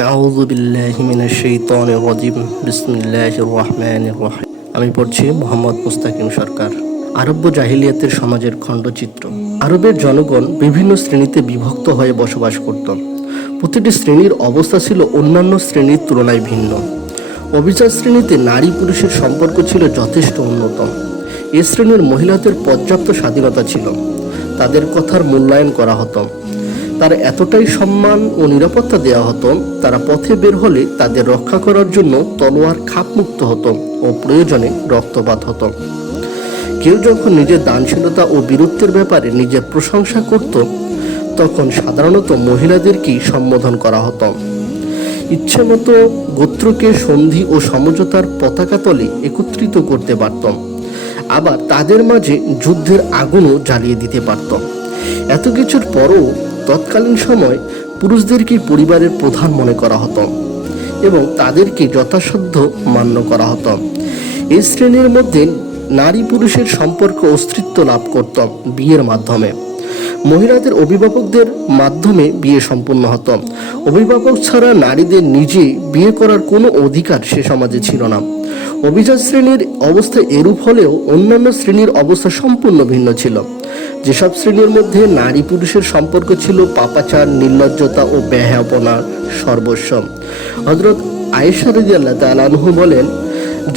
আউযু বিল্লাহি মিনাশ শাইতানির রাজিম বিসমিল্লাহির রহমানির রহিম। আমি পড়ছি মোহাম্মদ মুস্তাকিম সরকার। আরব্য জাহিলিয়াতের সমাজের খণ্ডচিত্র। আরবের জনগণ বিভিন্ন শ্রেণীতে বিভক্ত হয়ে বসবাস করত। প্রতিটি শ্রেণীর অবস্থা ছিল অন্যান্য শ্রেণীর তুলনায় ভিন্ন। অভিজাত শ্রেণীতে নারী পুরুষের সম্পর্ক ছিল যথেষ্ট উন্নত। এ শ্রেণীর মহিলাদের পর্যাপ্ত স্বাধীনতা ছিল, তাদের কথার মূল্যায়ন করা হতো, তার এতটাই সম্মান ও নিরাপত্তা দেওয়া হতো, তারা পথে বের হলে তাদের রক্ষা করার জন্য তলোয়ার খাপমুক্ত হতো ও প্রয়োজনে রক্তপাত হতো। কেউ যখন নিজের দানশীলতা ও বীরত্বের ব্যাপারে নিজের প্রশংসা করত, তখন সাধারণত মহিলাদেরকেই সম্বোধন করা হতো। ইচ্ছেমতো গোত্রকে সন্ধি ও সমঝোতার পতাকা তলে একত্রিত করতে পারত, আবার তাদের মাঝে যুদ্ধের আগুনও জ্বালিয়ে দিতে পারত। এত কিছুর পরও তৎকালীন সময় পুরুষদেরকে পরিবারের প্রধান মনে করা হতো এবং তাদেরকে যথাসাধ্য মান্য করা হতো। এই শ্রেণীর মধ্যে নারী পুরুষের সম্পর্ক অস্তিত্ব লাভ করত বিয়ের মাধ্যমে। মহিলাদের অভিভাবকদের মাধ্যমে বিয়ে সম্পন্ন হতো। অভিভাবক ছাড়া নারীদের নিজে বিয়ে করার কোনো অধিকার সে সমাজে ছিল না। অভিজাত শ্রেণীর অবস্থা এরূপ হলেও অন্যান্য শ্রেণীর অবস্থা সম্পূর্ণ ভিন্ন ছিল। যেসব শ্রেণীর মধ্যে নারী পুরুষের সম্পর্ক ছিল পাপাচার, নির্লজ্জতা ও বেহায়াপনার সর্বস্ব। হযরত আয়েশা রাদিয়াল্লাহু তাআলা আনহা বলেন,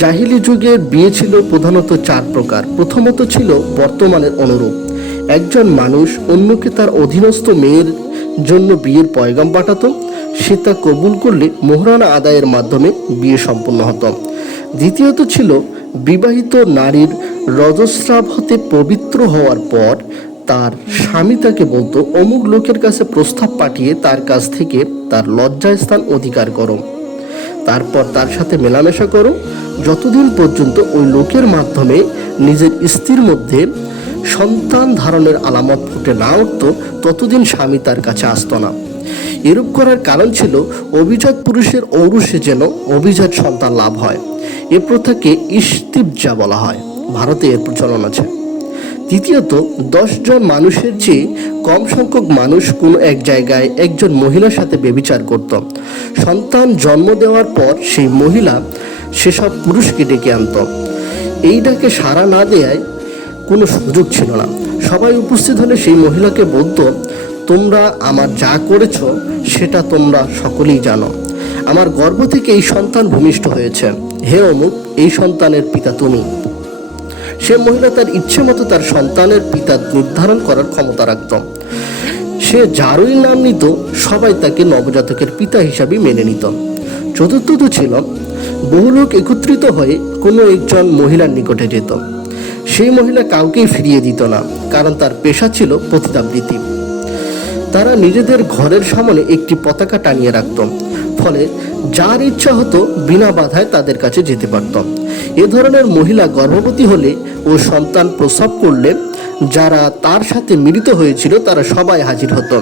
জাহিলি যুগে বিয়ে ছিল প্রধানত 4 প্রকার। প্রথমত ছিল বর্তমানের অনুরূপ। একজন মানুষ অন্যকে তার অধীনস্থ মেয়ের জন্য বিয়ের পয়গাম পাঠাতো, সে তা কবুল করলে মোহরানা আদায়ের মাধ্যমে বিয়ে সম্পন্ন হতো। দ্বিতীয়ত ছিল বিবাহিত নারীর রজস্রাব হতে পবিত্র হওয়ার পর তার স্বামী তাকে বলতো, অমুক লোকের কাছে প্রস্তাব পাঠিয়ে তার কাছ থেকে তার লজ্জাস্থান অধিকার করো, তারপর তার সাথে মেলামেশা করো। যতদিন পর্যন্ত ওই লোকের মাধ্যমে নিজের স্ত্রীর মধ্যে সন্তান ধারণের আলামত ফুটে না উঠত, ততদিন স্বামী তার কাছে আসত না। এরূপ করার কারণ ছিল অভিজাত পুরুষের ঔরসে যেন অভিজাত সন্তান লাভ হয়। এ প্রথাকে ইস্তিবজা বলা হয়। ভারতে এর প্রচলন আছে। তৃতীয়ত, 10 জন মানুষের চেয়ে কম সংখ্যক মানুষ কোনো এক জায়গায় একজন মহিলার সাথে ব্যভিচার করত। সন্তান জন্ম দেওয়ার পর সেই মহিলা সেসব পুরুষকে ডেকে আনত। এই ডাকে সাড়া না দেয়ায় কোনো সুযোগ ছিল না। সবাই উপস্থিত হলে সেই মহিলাকে বলতো, তোমরা আমার যা করেছ সেটা তোমরা সকলেই জানো। আমার গর্ভ থেকে এই সন্তান ভূমিষ্ঠ হয়েছে। হে অমুক, এই সন্তানের পিতা তুমি। সে মহিলা তার ইচ্ছে মতো তার সন্তানের পিতা নির্ধারণ করার ক্ষমতা রাখত। সে যারই নাম নিত, সবাই তাকে নবজাতকের পিতা হিসাবে মেনে নিত। চতুর্থত ছিল, বহু লোক একত্রিত হয়ে কোনো একজন মহিলার নিকটে যেত। সেই মহিলা কাউকেই ফিরিয়ে দিত না, কারণ তার পেশা ছিল পতিতাবৃত্তি। তারা নিজেদের ঘরের সামনে একটি পতাকা টানিয়ে রাখত, ফলে যার ইচ্ছা হতো বিনা বাধায় তাদের কাছে যেতে পারত। এ ধরনের মহিলা গর্ভবতী হলে ও সন্তান প্রসব করলে যারা তার সাথে মিলিত হয়েছিল তারা সবাই হাজির হতো।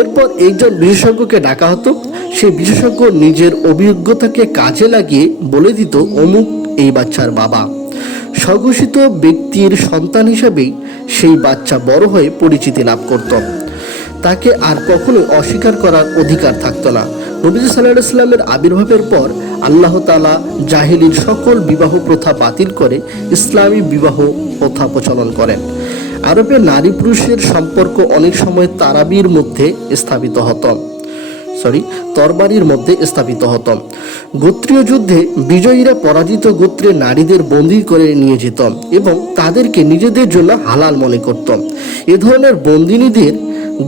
এরপর একজন বিশেষজ্ঞকে ডাকা হতো। সেই বিশেষজ্ঞ নিজের অভিজ্ঞতাকে কাজে লাগিয়ে বলে দিত, অমুক এই বাচ্চার বাবা। স্বঘোষিত ব্যক্তির সন্তান হিসাবেই সেই বাচ্চা বড় হয়ে পরিচিতি লাভ করত। তাকে আর কখনোই অস্বীকার করার অধিকার থাকতো না। নবীজি সাল্লাল্লাহু আলাইহি ওয়াসাল্লামের আবির্ভাবের পর আল্লাহ তাআলা জাহিলির সকল বিবাহ প্রথা বাতিল করে ইসলামী বিবাহ প্রথা প্রচলন করেন। আরবে নারী পুরুষের সম্পর্ক অনেক সময় তরবারির মধ্যে স্থাপিত হতো। গোত্রীয় যুদ্ধে বিজয়ীরা পরাজিত গোত্রের নারীদের বন্দী করে নিয়ে যেত এবং তাদেরকে নিজেদের জন্য হালাল মনে করত। এ ধরনের বন্দিনীদের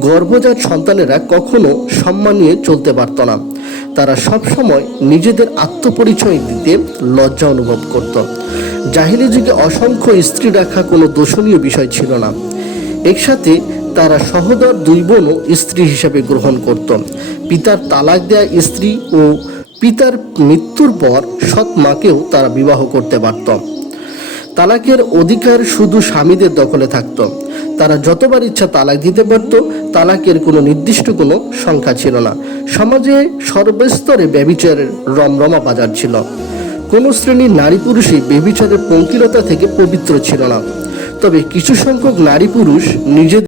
গর্ভজাত সন্তানেরা কখনো সম্মান নিয়ে চলতে পারত না। তারা সব সময় নিজেদের আত্মপরিচয় দিতে লজ্জা অনুভব করত। জাহিলি যুগে অসংখ্য স্ত্রী রাখা কোনো দোষণীয় বিষয় ছিল না। একসাথে তারা সহোদর 2 বোনও স্ত্রী হিসাবে গ্রহণ করত। পিতার তালাক দেয়া স্ত্রী ও পিতার মৃত্যুর পর সৎ মাকেও তারা বিবাহ করতে পারত। তালাকের অধিকার শুধু স্বামীদের দখলে থাকত। তারা যতবার ইচ্ছা তালাক দিতে পারত। তালাকের কোনো নির্দিষ্ট কোনো সংখ্যা ছিল না। সমাজে সর্বস্তরে ব্যভিচারের রমরমা বাজার ছিল। কোনো শ্রেণীর নারী পুরুষই ব্যভিচারের পঙ্কিলতা থেকে পবিত্র ছিল না। তবে কিছু সংখ্যক নারী পুরুষ নিজেদের